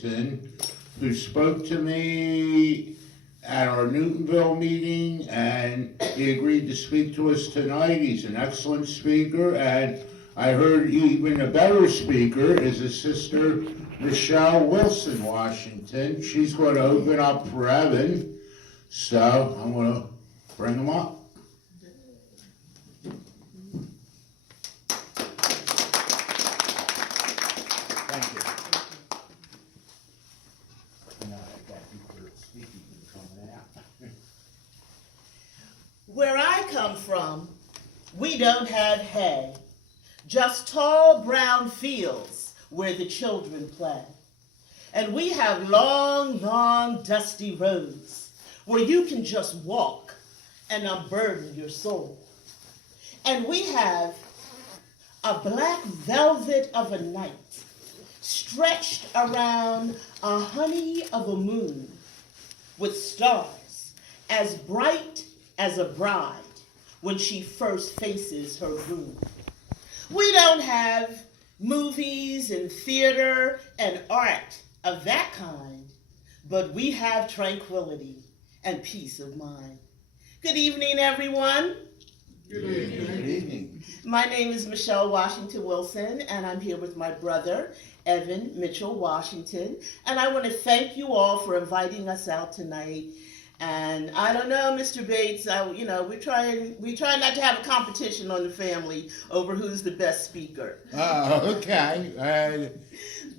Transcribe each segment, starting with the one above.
who spoke to me at our Newtonville meeting, and he agreed to speak to us tonight. He's an excellent speaker, and I heard even a better speaker is his sister, Michelle Wilson Washington. She's going to open up for Evan, so I'm going to bring him up. Where I come from, we don't have hay, just tall brown fields where the children play. And we have long, long, dusty roads where you can just walk and unburden your soul. And we have a black velvet of a night stretched around a honey of a moon with stars as bright as a bride when she first faces her groom. We don't have movies and theater and art of that kind, but we have tranquility and peace of mind. Good evening, everyone. Good evening. Good evening. My name is Michelle Washington Wilson, and I'm here with my brother, Evan Mitchell Washington. And I want to thank you all for inviting us out tonight. And I don't know, Mr. Bates, we try not to have a competition on the family over who's the best speaker. Okay.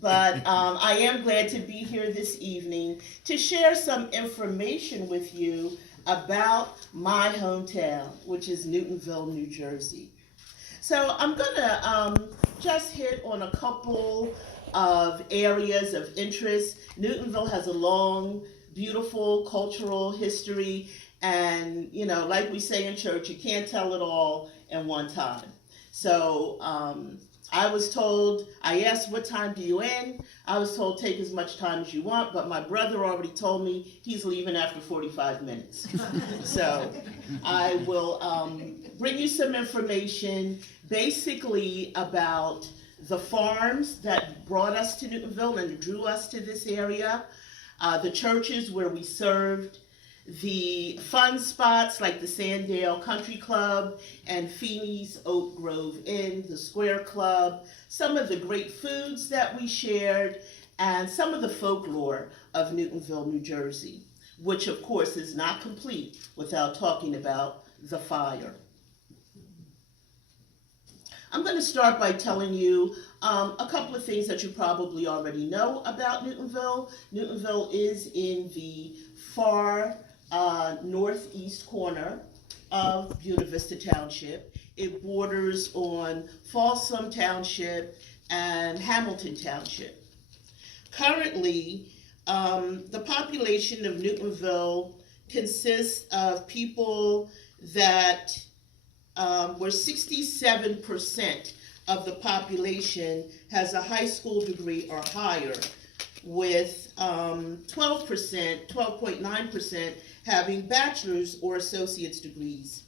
But I am glad to be here this evening to share some information with you about my hometown, which is Newtonville, New Jersey. So I'm gonna just hit on a couple of areas of interest. Newtonville has a long, beautiful cultural history, and like we say in church, you can't tell it all in one time. So I asked, what time do you end? I was told, take as much time as you want, but my brother already told me he's leaving after 45 minutes. So I will bring you some information basically about the farms that brought us to Newtonville and drew us to this area, the churches where we served, the fun spots like the Sandale Country Club and Feeney's Oak Grove Inn, the Square Club, some of the great foods that we shared, and some of the folklore of Newtonville, New Jersey, which of course is not complete without talking about the fire. I'm going to start by telling you a couple of things that you probably already know about Newtonville. Newtonville is in the far northeast corner of Buena Vista Township. It borders on Folsom Township and Hamilton Township. Currently, the population of Newtonville consists of people that where 67% of the population has a high school degree or higher, with 12.9% having bachelor's or associate's degrees.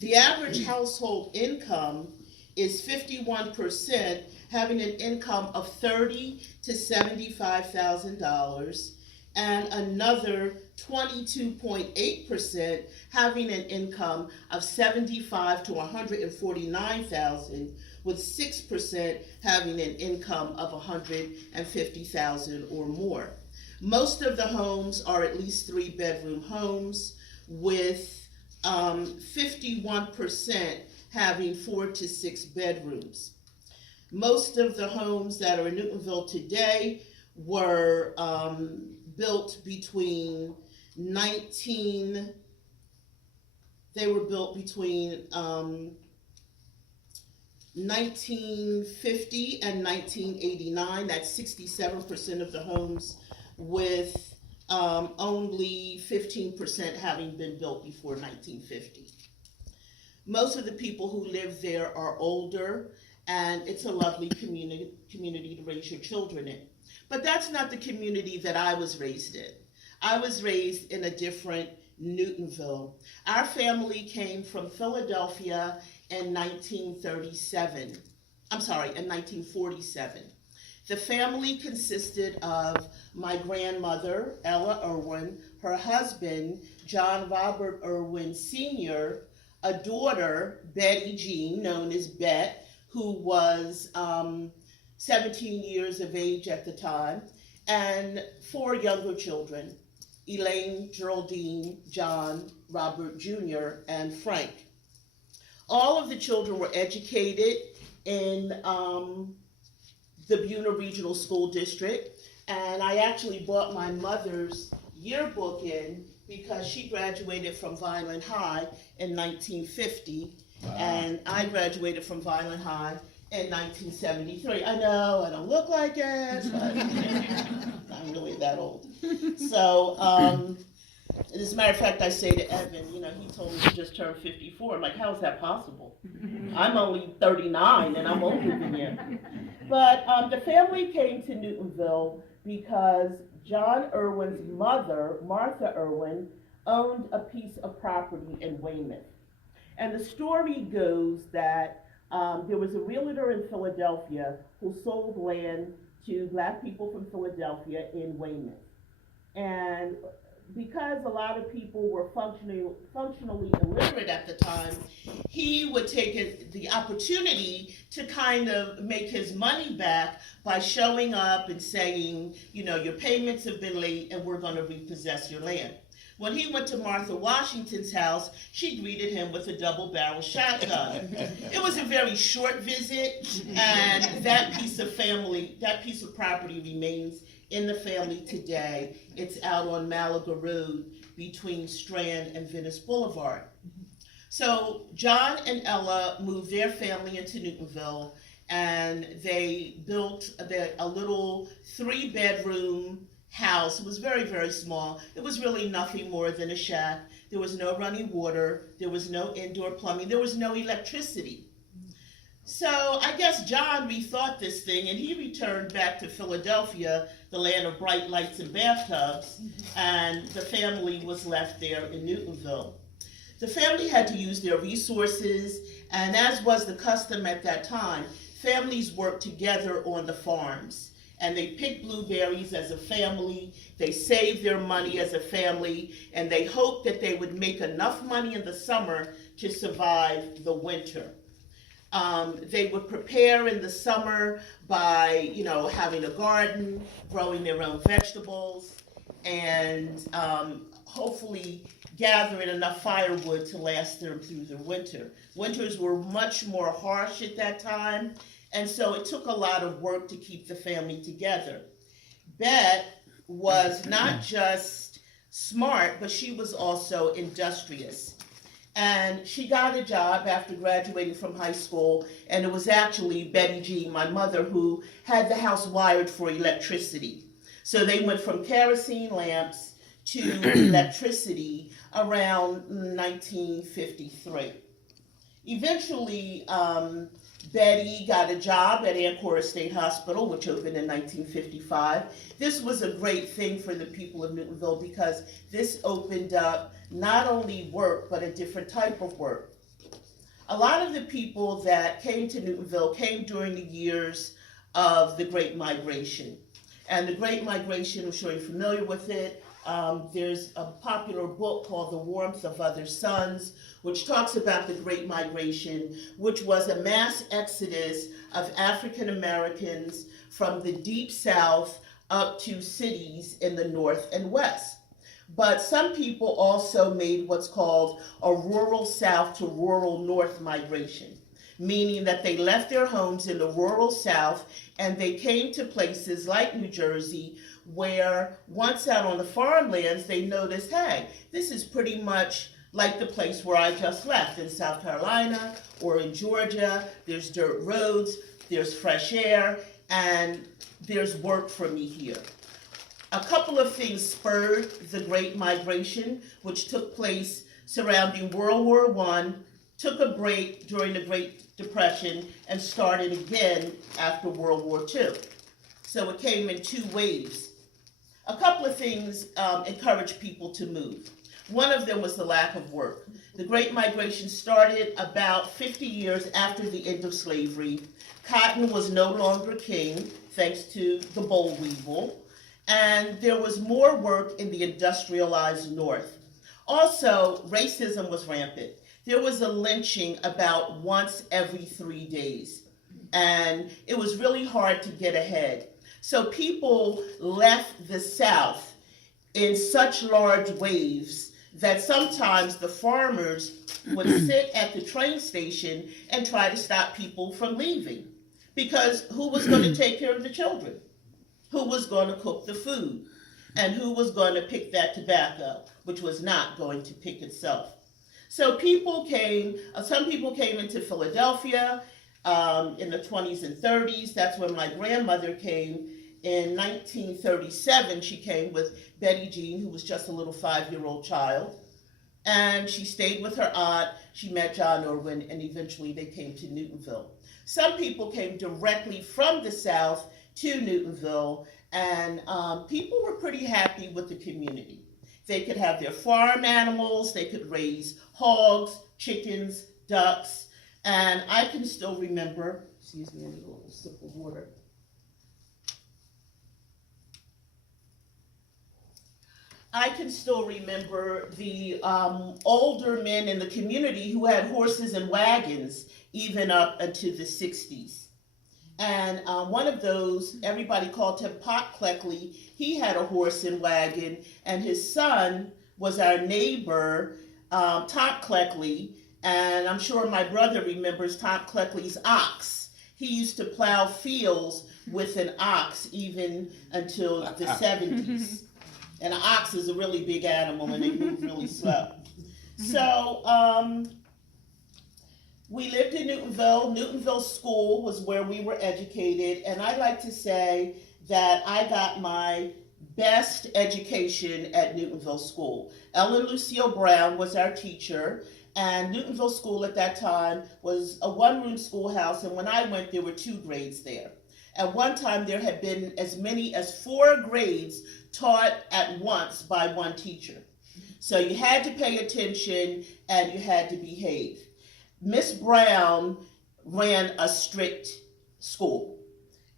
The average household income is 51% having an income of $30,000 to $75,000, and another 22.8% having an income of $75,000 to $149,000, with 6% having an income of $150,000 or more. Most of the homes are at least 3-bedroom homes, with 51% having 4 to 6 bedrooms. Most of the homes that are in Newtonville today were built between 1950 and 1989. That's 67% of the homes, with only 15% having been built before 1950. Most of the people who live there are older, and it's a lovely community to raise your children in. But that's not the community that I was raised in. I was raised in a different Newtonville. Our family came from Philadelphia in 1947. The family consisted of my grandmother, Ella Irwin, her husband, John Robert Irwin Sr., a daughter, Betty Jean, known as Bet, who was 17 years of age at the time, and 4 younger children, Elaine, Geraldine, John, Robert Jr., and Frank. All of the children were educated in the Buena Regional School District, and I actually bought my mother's yearbook in because she graduated from Vineland High in 1950, and I graduated from Vineland High in 1973. I know, I don't look like it, but I'm really that old. So, as a matter of fact, I say to Evan, you know, he told me he just turned 54. I'm like, how is that possible? I'm only 39 and I'm older than you. But the family came to Newtonville because John Irwin's mother, Martha Irwin, owned a piece of property in Weymouth. And the story goes that there was a realtor in Philadelphia who sold land to black people from Philadelphia in Weymouth. And because a lot of people were functionally illiterate at the time, he would take the opportunity to kind of make his money back by showing up and saying, you know, your payments have been late and we're going to repossess your land. When he went to Martha Washington's house, she greeted him with a double-barrel shotgun. It was a very short visit, and that piece of property remains in the family today. It's out on Malaga Road between Strand and Venice Boulevard. So John and Ella moved their family into Newtonville, and they built a little 3-bedroom house. It was very, very small. It was really nothing more than a shack. There was no running water. There was no indoor plumbing. There was no electricity. So I guess John rethought this thing, and he returned back to Philadelphia, the land of bright lights and bathtubs, and the family was left there in Newtonville. The family had to use their resources, and as was the custom at that time, families worked together on the farms. And they picked blueberries as a family, they saved their money as a family, and they hoped that they would make enough money in the summer to survive the winter. They would prepare in the summer by, you know, having a garden, growing their own vegetables, and hopefully gathering enough firewood to last them through the winter. Winters were much more harsh at that time, and so it took a lot of work to keep the family together. Bet was not just smart, but she was also industrious. And she got a job after graduating from high school, and it was actually Betty Jean, my mother, who had the house wired for electricity. So they went from kerosene lamps to electricity around 1953. Eventually, Betty got a job at Ancora State Hospital, which opened in 1955. This was a great thing for the people of Newtonville because this opened up not only work, but a different type of work. A lot of the people that came to Newtonville came during the years of the Great Migration. And the Great Migration, I'm sure you're familiar with it. There's a popular book called The Warmth of Other Suns, which talks about the Great Migration, which was a mass exodus of African Americans from the Deep South up to cities in the North and West. But some people also made what's called a rural South to rural North migration, meaning that they left their homes in the rural South and they came to places like New Jersey, where once out on the farmlands, they noticed, hey, this is pretty much like the place where I just left in South Carolina or in Georgia. There's dirt roads, there's fresh air, and there's work for me here. A couple of things spurred the Great Migration, which took place surrounding World War I, took a break during the Great Depression, and started again after World War II. So it came in 2 waves. A couple of things encouraged people to move. One of them was the lack of work. The Great Migration started about 50 years after the end of slavery. Cotton was no longer king. thanks to the boll weevil, and there was more work in the industrialized North. Also, racism was rampant. There was a lynching about once every 3 days, and it was really hard to get ahead. So people left the South in such large waves that sometimes the farmers would sit at the train station and try to stop people from leaving. Because who was going to take care of the children? Who was going to cook the food? And who was going to pick that tobacco, which was not going to pick itself? So people came, some people came into Philadelphia in the 20s and 30s. That's when my grandmother came. In 1937, she came with Betty Jean, who was just a little 5-year-old child. And she stayed with her aunt. She met John Irwin, and eventually they came to Newtonville. Some people came directly from the South to Newtonville, and people were pretty happy with the community. They could have their farm animals, they could raise hogs, chickens, ducks, and I can still remember, excuse me, I need a little sip of water. I can still remember the older men in the community who had horses and wagons even up into the 60s. And one of those, everybody called him Pop Cleckley. He had a horse and wagon, and his son was our neighbor, Tom Cleckley. And I'm sure my brother remembers Tom Cleckley's ox. He used to plow fields with an ox even until the 70s. And an ox is a really big animal, and they move really slow. So we lived in Newtonville. Newtonville School was where we were educated, and I like to say that I got my best education at Newtonville School. Ellen Lucille Brown was our teacher, and Newtonville School at that time was a one-room schoolhouse, and when I went, there were 2 grades there. At one time, there had been as many as 4 grades taught at once by one teacher. So you had to pay attention and you had to behave. Miss Brown ran a strict school,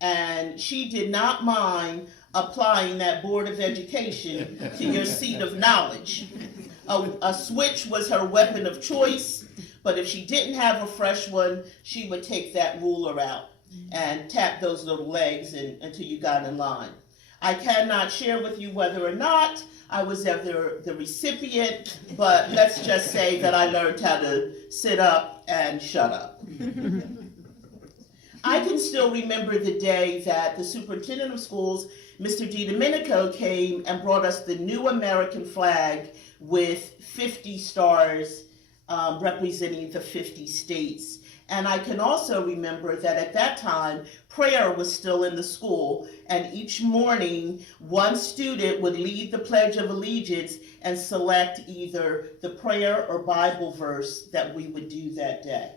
and she did not mind applying that Board of Education to your seat of knowledge. A switch was her weapon of choice, but if she didn't have a fresh one, she would take that ruler out and tap those little legs until you got in line. I cannot share with you whether or not I was ever the recipient, but let's just say that I learned how to sit up and shut up. I can still remember the day that the superintendent of schools, Mr. DiDomenico, came and brought us the new American flag with 50 stars representing the 50 states. And I can also remember that at that time, prayer was still in the school, and each morning, one student would lead the Pledge of Allegiance and select either the prayer or Bible verse that we would do that day.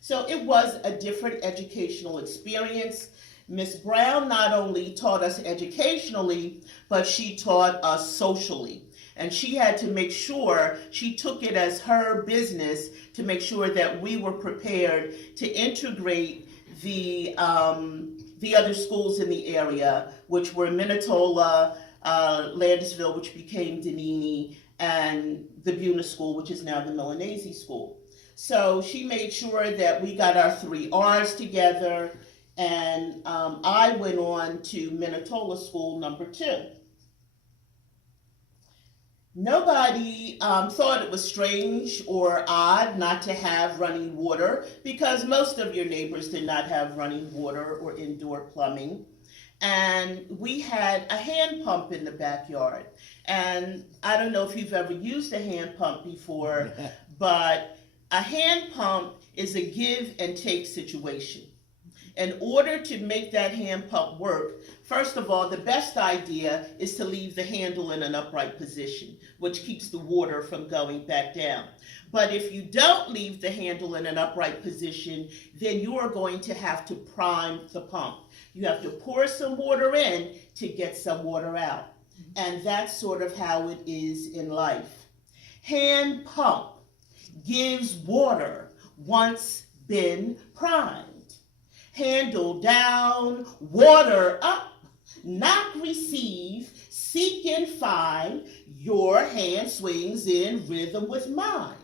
So it was a different educational experience. Miss Brown not only taught us educationally, but she taught us socially. And she had to make sure, she took it as her business to make sure that we were prepared to integrate the other schools in the area, which were Minatola, Landisville, which became Danini, and the Buena School, which is now the Milanese School. So she made sure that we got our 3 R's together, and I went on to Minatola School number 2. Nobody thought it was strange or odd not to have running water, because most of your neighbors did not have running water or indoor plumbing. And we had a hand pump in the backyard. And I don't know if you've ever used a hand pump before, but a hand pump is a give and take situation. In order to make that hand pump work, first of all, the best idea is to leave the handle in an upright position, which keeps the water from going back down. But if you don't leave the handle in an upright position, then you are going to have to prime the pump. You have to pour some water in to get some water out. And that's sort of how it is in life. Hand pump gives water once been primed. handle down, water up, knock, receive, seek and find, your hand swings in rhythm with mine.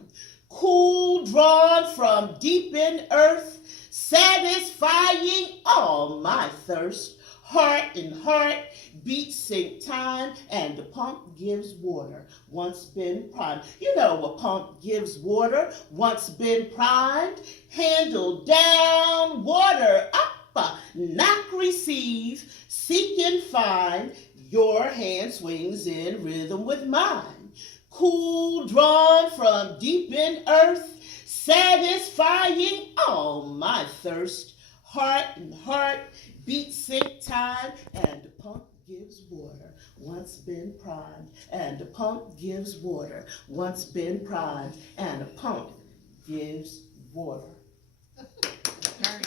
Cool, drawn from deep in earth, satisfying all my thirst. Heart and heart beat sync time, and the pump gives water, once been primed. You know a pump gives water, once been primed. Handle down, water up, knock, receive, seek and find, your hand swings in rhythm with mine. Cool, drawn from deep in earth, satisfying all my thirst. Heart and heart beat sync time, and the pump gives water, once been primed. And the pump gives water, once been primed. And the pump gives water. Once been primed.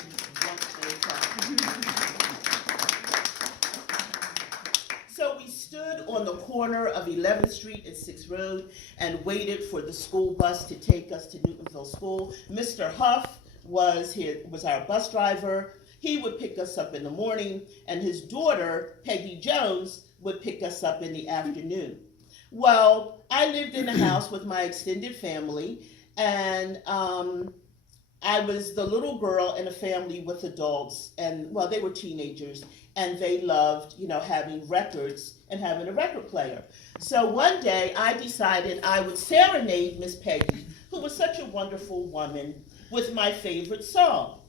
So we stood on the corner of 11th Street and 6th Road and waited for the school bus to take us to Newtonville School. Mr. Huff was our bus driver. He would pick us up in the morning, and his daughter, Peggy Jones, would pick us up in the afternoon. Well, I lived in a house with my extended family, and I was the little girl in a family with adults, and well, they were teenagers, and they loved, having records and having a record player. So one day I decided I would serenade Miss Peggy, who was such a wonderful woman, with my favorite song.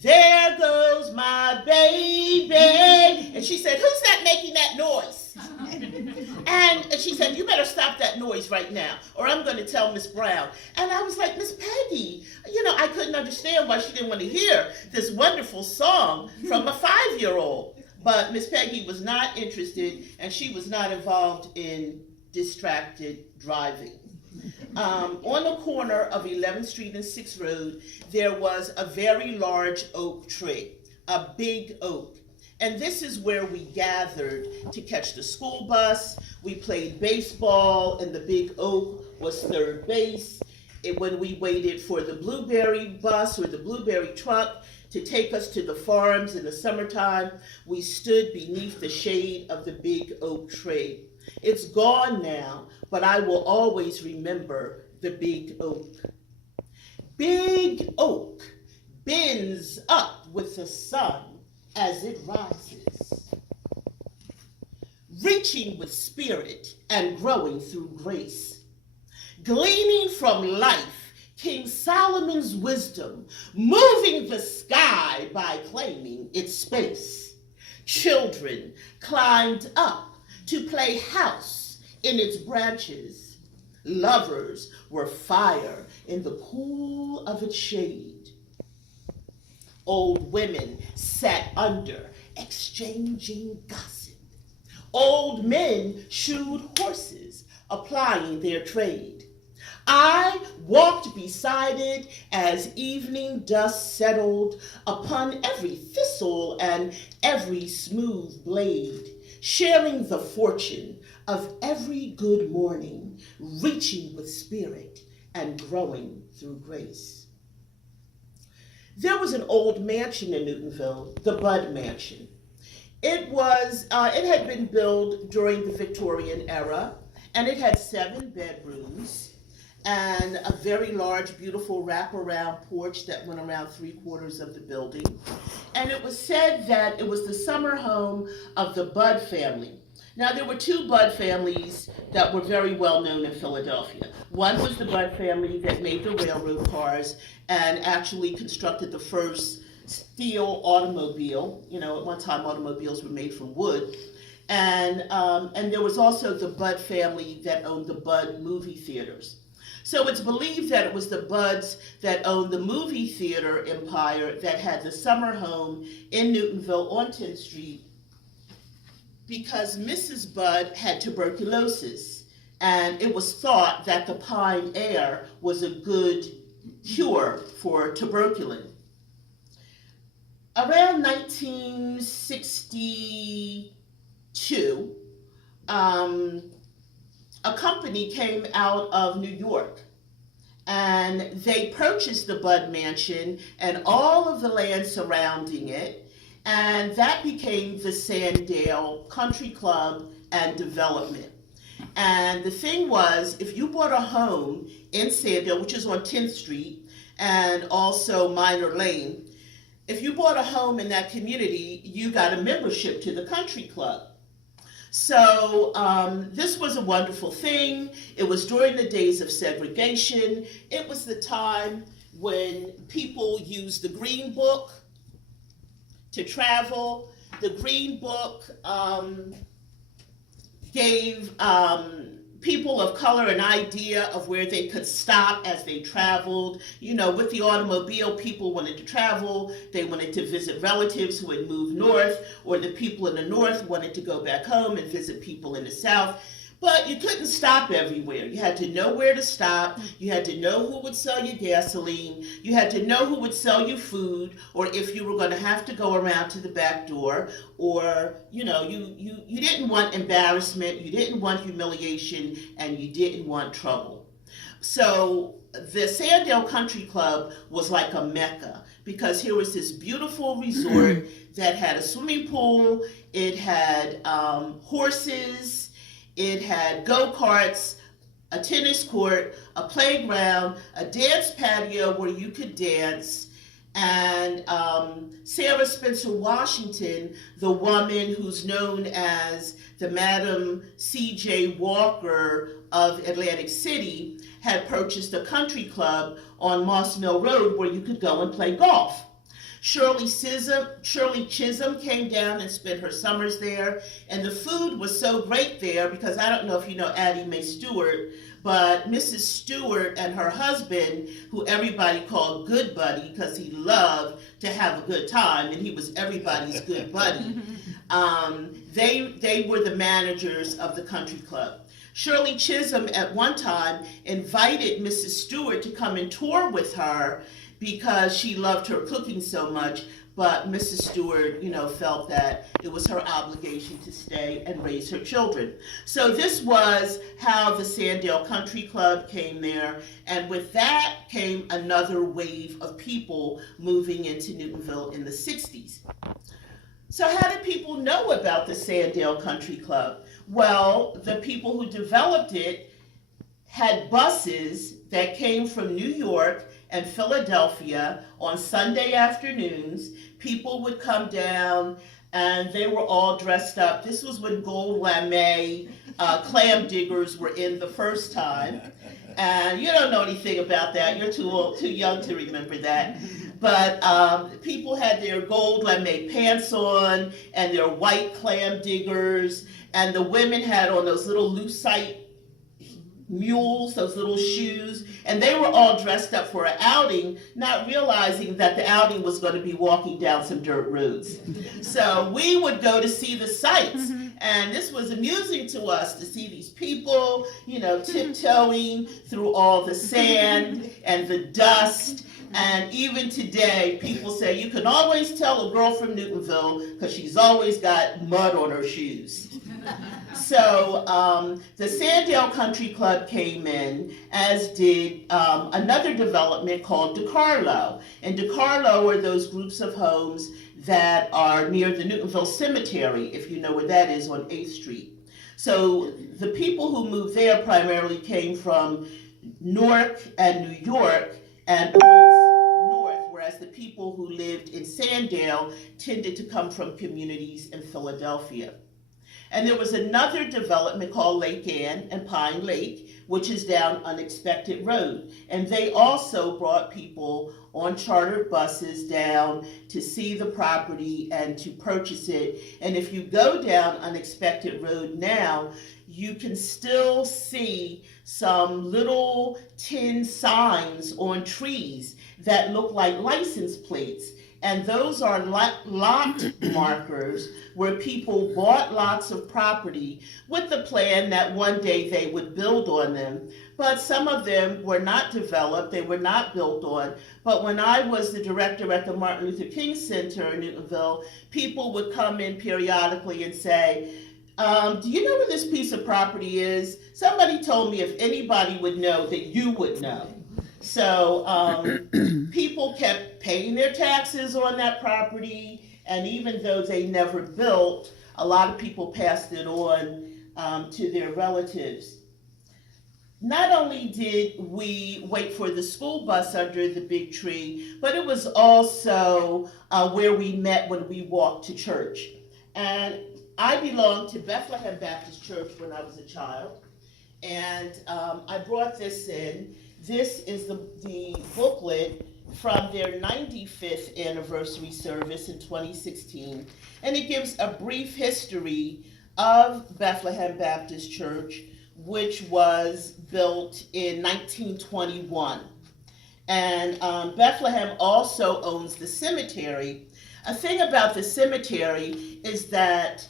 There goes my baby. And she said, who's that making that noise? And she said, you better stop that noise right now, or I'm going to tell Miss Brown. And I was like, Miss Peggy, I couldn't understand why she didn't want to hear this wonderful song from a 5-year-old. But Miss Peggy was not interested, and she was not involved in distracted driving. On the corner of 11th Street and 6th Road, there was a very large oak tree, a big oak. And this is where we gathered to catch the school bus. We played baseball, and the big oak was third base. When we waited for the blueberry bus or the blueberry truck to take us to the farms in the summertime, we stood beneath the shade of the big oak tree. It's gone now, but I will always remember the big oak. Big oak bends up with the sun as it rises, reaching with spirit and growing through grace, gleaning from life King Solomon's wisdom, moving the sky by claiming its space. Children climbed up to play house in its branches. Lovers were fire in the cool of its shade. Old women sat under, exchanging gossip. Old men shoed horses, applying their trade. I walked beside it as evening dust settled upon every thistle and every smooth blade, sharing the fortune of every good morning, reaching with spirit and growing through grace. There was an old mansion in Newtonville, the Budd Mansion. It had been built during the Victorian era, and it had 7 bedrooms and a very large, beautiful wraparound porch that went around 3/4 of the building. And it was said that it was the summer home of the Budd family. Now, there were 2 Budd families that were very well known in Philadelphia. One was the Budd family that made the railroad cars and actually constructed the first steel automobile. At one time automobiles were made from wood. And there was also the Budd family that owned the Budd movie theaters. So it's believed that it was the Budds that owned the movie theater empire that had the summer home in Newtonville on 10th Street, because Mrs. Budd had tuberculosis, and it was thought that the pine air was a good cure for tuberculin. Around 1962, a company came out of New York, and they purchased the Bud Mansion and all of the land surrounding it, and that became the Sandale Country Club and Development. And the thing was, if you bought a home in Sandale, which is on 10th Street and also Minor Lane, if you bought a home in that community, you got a membership to the country club. So this was a wonderful thing. It was during the days of segregation. It was the time when people used the Green Book to travel. The Green Book gave people of color an idea of where they could stop as they traveled. You know, with the automobile, people wanted to travel. They wanted to visit relatives who had moved north, or the people in the north wanted to go back home and visit people in the south. But you couldn't stop everywhere. You had to know where to stop. You had to know who would sell you gasoline. You had to know who would sell you food, or if you were going to have to go around to the back door, or, you know, you didn't want embarrassment, you didn't want humiliation, and you didn't want trouble. So the Sandale Country Club was like a mecca, because here was this beautiful resort that had a swimming pool, it had horses, it had go-karts, a tennis court, a playground, a dance patio where you could dance, and Sarah Spencer Washington, the woman who's known as the Madam C.J. Walker of Atlantic City, had purchased a country club on Moss Mill Road where you could go and play golf. Shirley Chisholm came down and spent her summers there, and the food was so great there, because I don't know if you know Addie Mae Stewart, but Mrs. Stewart and her husband, who everybody called Good Buddy because he loved to have a good time and he was everybody's good buddy, they were the managers of the country club. Shirley Chisholm at one time invited Mrs. Stewart to come and tour with her because she loved her cooking so much, but Mrs. Stewart, you know, felt that it was her obligation to stay and raise her children. So this was how the Sandale Country Club came there, and with that came another wave of people moving into Newtonville in the 60s. So how did people know about the Sandale Country Club? Well, the people who developed it had buses that came from New York and Philadelphia on Sunday afternoons. People would come down and they were all dressed up. This was when gold lame clam diggers were in the first time. And you don't know anything about that. You're too young to remember that. But people had their gold lame pants on and their white clam diggers. And the women had on those little lucite mules, those little shoes, and they were all dressed up for an outing, not realizing that the outing was going to be walking down some dirt roads. So we would go to see the sights, and this was amusing to us to see these people, you know, tiptoeing through all the sand and the dust. And even today, people say you can always tell a girl from Newtonville because she's always got mud on her shoes. So the Sandale Country Club came in, as did another development called DeCarlo. And DeCarlo are those groups of homes that are near the Newtonville Cemetery, if you know where that is, on 8th Street. So the people who moved there primarily came from Newark and New York and points north, whereas the people who lived in Sandale tended to come from communities in Philadelphia. And there was another development called Lake Ann and Pine Lake, which is down Unexpected Road. And they also brought people on chartered buses down to see the property and to purchase it. And if you go down Unexpected Road now, you can still see some little tin signs on trees that look like license plates. And those are lot markers where people bought lots of property with the plan that one day they would build on them. But some of them were not developed, they were not built on. But when I was the director at the Martin Luther King Center in Newtonville, people would come in periodically and say, do you know where this piece of property is? Somebody told me if anybody would know, that you would know. So people kept paying their taxes on that property, and even though they never built, a lot of people passed it on to their relatives. Not only did we wait for the school bus under the big tree, but it was also where we met when we walked to church. And I belonged to Bethlehem Baptist Church when I was a child, and I brought this in. This is the booklet from their 95th anniversary service in 2016, and it gives a brief history of Bethlehem Baptist Church, which was built in 1921. And Bethlehem also owns the cemetery. A thing about the cemetery is that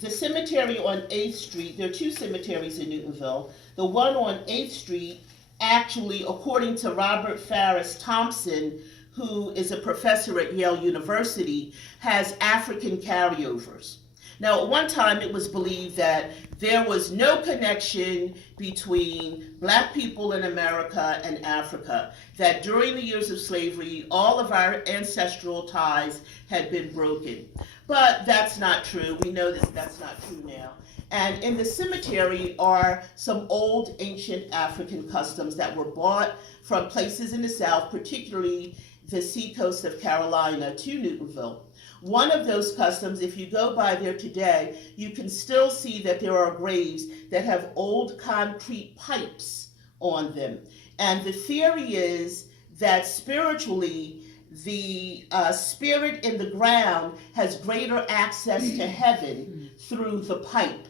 the cemetery on 8th Street, there are two cemeteries in Newtonville. The one on 8th Street, actually, according to Robert Farris Thompson, who is a professor at Yale University, has African carryovers. Now, at one time, it was believed that there was no connection between black people in America and Africa, that during the years of slavery, all of our ancestral ties had been broken. But that's not true. We know that that's not true now. And in the cemetery are some old ancient African customs that were brought from places in the South, particularly the seacoast of Carolina, to Newtonville. One of those customs, if you go by there today, you can still see that there are graves that have old concrete pipes on them. And the theory is that spiritually, the spirit in the ground has greater access to heaven through the pipe.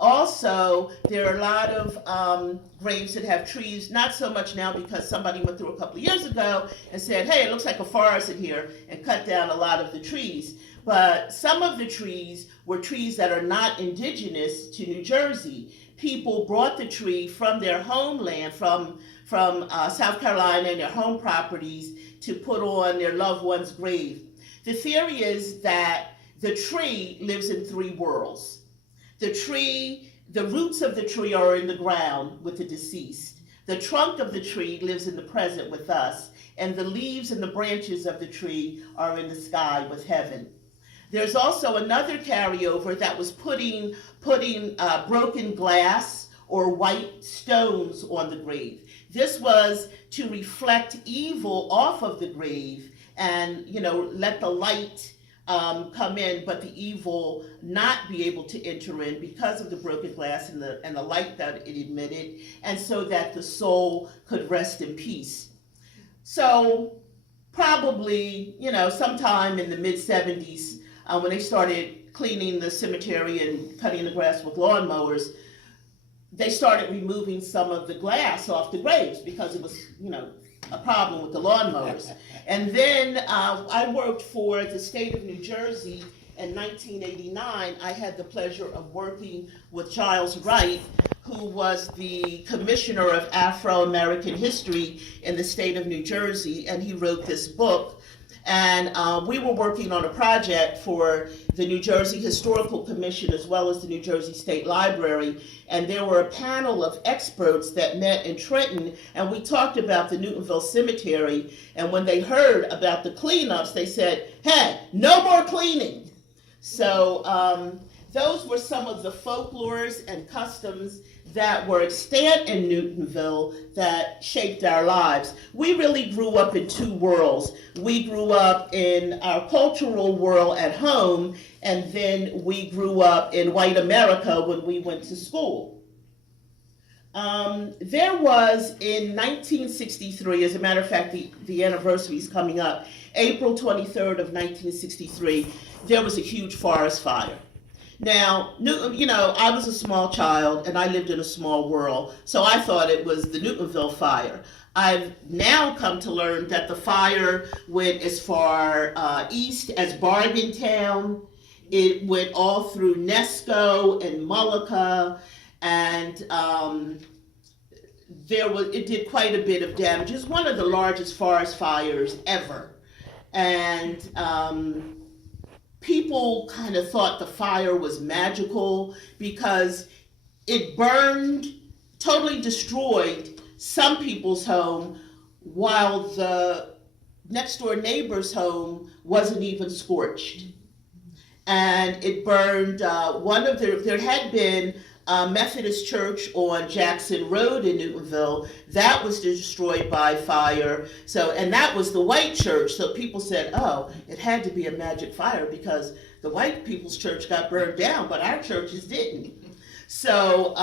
Also, there are a lot of graves that have trees, not so much now because somebody went through a couple of years ago and said, hey, it looks like a forest in here, and cut down a lot of the trees. But some of the trees were trees that are not indigenous to New Jersey. People brought the tree from their homeland, from South Carolina and their home properties to put on their loved one's grave. The theory is that the tree lives in three worlds. The roots of the tree are in the ground with the deceased. The trunk of the tree lives in the present with us, and the leaves and the branches of the tree are in the sky with heaven. There's also another carryover that was putting broken glass or white stones on the grave. This was to reflect evil off of the grave and, let the light come in, but the evil not be able to enter in because of the broken glass and the light that it emitted, and so that the soul could rest in peace. So probably, sometime in the mid-70s, when they started cleaning the cemetery and cutting the grass with lawnmowers, they started removing some of the glass off the graves because it was, a problem with the lawnmowers. And then I worked for the state of New Jersey in 1989. I had the pleasure of working with Giles Wright, who was the commissioner of Afro-American history in the state of New Jersey, and he wrote this book. And we were working on a project for the New Jersey Historical Commission as well as the New Jersey State Library. And there were a panel of experts that met in Trenton, and we talked about the Newtonville Cemetery. And when they heard about the cleanups, they said, hey, no more cleaning. So those were some of the folklores and customs that were extant in Newtonville that shaped our lives. We really grew up in two worlds. We grew up in our cultural world at home, and then we grew up in white America when we went to school. There was in 1963, as a matter of fact, the anniversary is coming up, April 23rd of 1963, there was a huge forest fire. Now, I was a small child and I lived in a small world, so I thought it was the Newtonville fire. I've now come to learn that the fire went as far east as Bargaintown. It went all through Nesco and Mullica, and it did quite a bit of damage. It's one of the largest forest fires ever. And people kind of thought the fire was magical because it burned, totally destroyed some people's home while the next door neighbor's home wasn't even scorched. And it burned there had been a Methodist church on Jackson Road in Newtonville that was destroyed by fire. So, and that was the white church. So people said, oh, it had to be a magic fire because the white people's church got burned down, but our churches didn't. So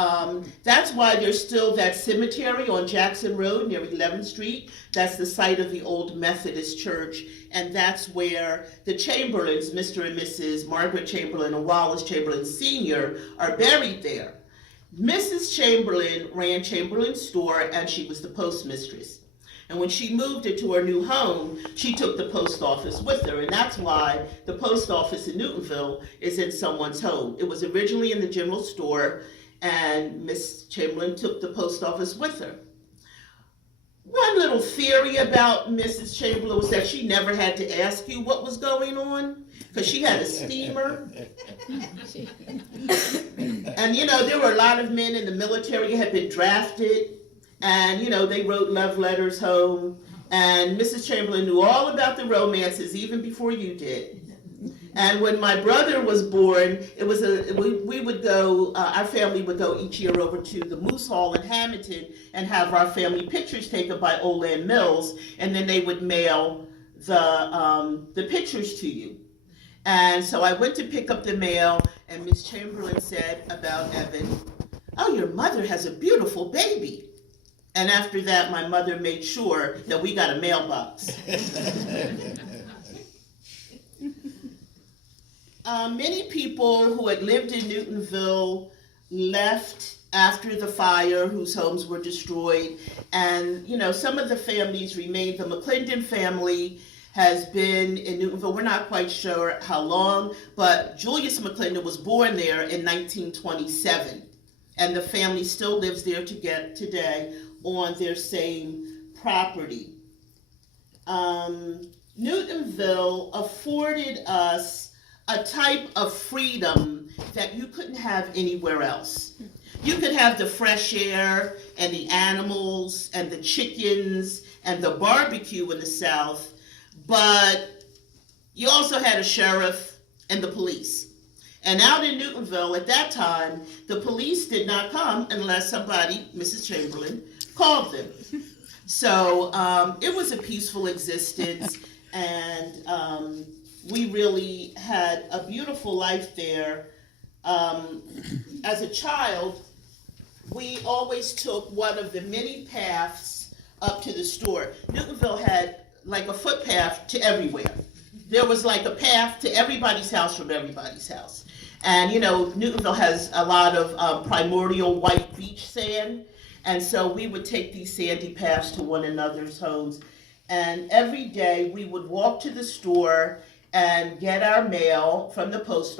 that's why there's still that cemetery on Jackson Road near 11th Street. That's the site of the old Methodist church, and that's where the Chamberlains, Mr. and Mrs. Margaret Chamberlain and Wallace Chamberlain Sr., are buried there. Mrs. Chamberlain ran Chamberlain's store, and she was the postmistress. And when she moved into her new home, she took the post office with her. And that's why the post office in Newtonville is in someone's home. It was originally in the general store, and Miss Chamberlain took the post office with her. One little theory about Mrs. Chamberlain was that she never had to ask you what was going on, because she had a steamer. And you know, there were a lot of men in the military who had been drafted. And, you know, they wrote love letters home. And Mrs. Chamberlain knew all about the romances even before you did. And when my brother was born, it was we would go, our family would go each year over to the Moose Hall in Hamilton and have our family pictures taken by Olan Mills. And then they would mail the pictures to you. And so I went to pick up the mail, and Miss Chamberlain said about Evan, oh, your mother has a beautiful baby. And after that, my mother made sure that we got a mailbox. Many people who had lived in Newtonville left after the fire, whose homes were destroyed. And, you know, some of the families remained. The McClendon family has been in Newtonville. We're not quite sure how long, but Julius McClendon was born there in 1927. And the family still lives there today on their same property. Newtonville afforded us a type of freedom that you couldn't have anywhere else. You could have the fresh air and the animals and the chickens and the barbecue in the South, but you also had a sheriff and the police. And out in Newtonville at that time, the police did not come unless somebody, Mrs. Chamberlain, called them. So it was a peaceful existence, and we really had a beautiful life there. As a child, we always took one of the many paths up to the store. Newtonville had like a footpath to everywhere. There was like a path to everybody's house from everybody's house. And you know, Newtonville has a lot of primordial white beach sand. And so we would take these sandy paths to one another's homes. And every day we would walk to the store and get our mail from the post office.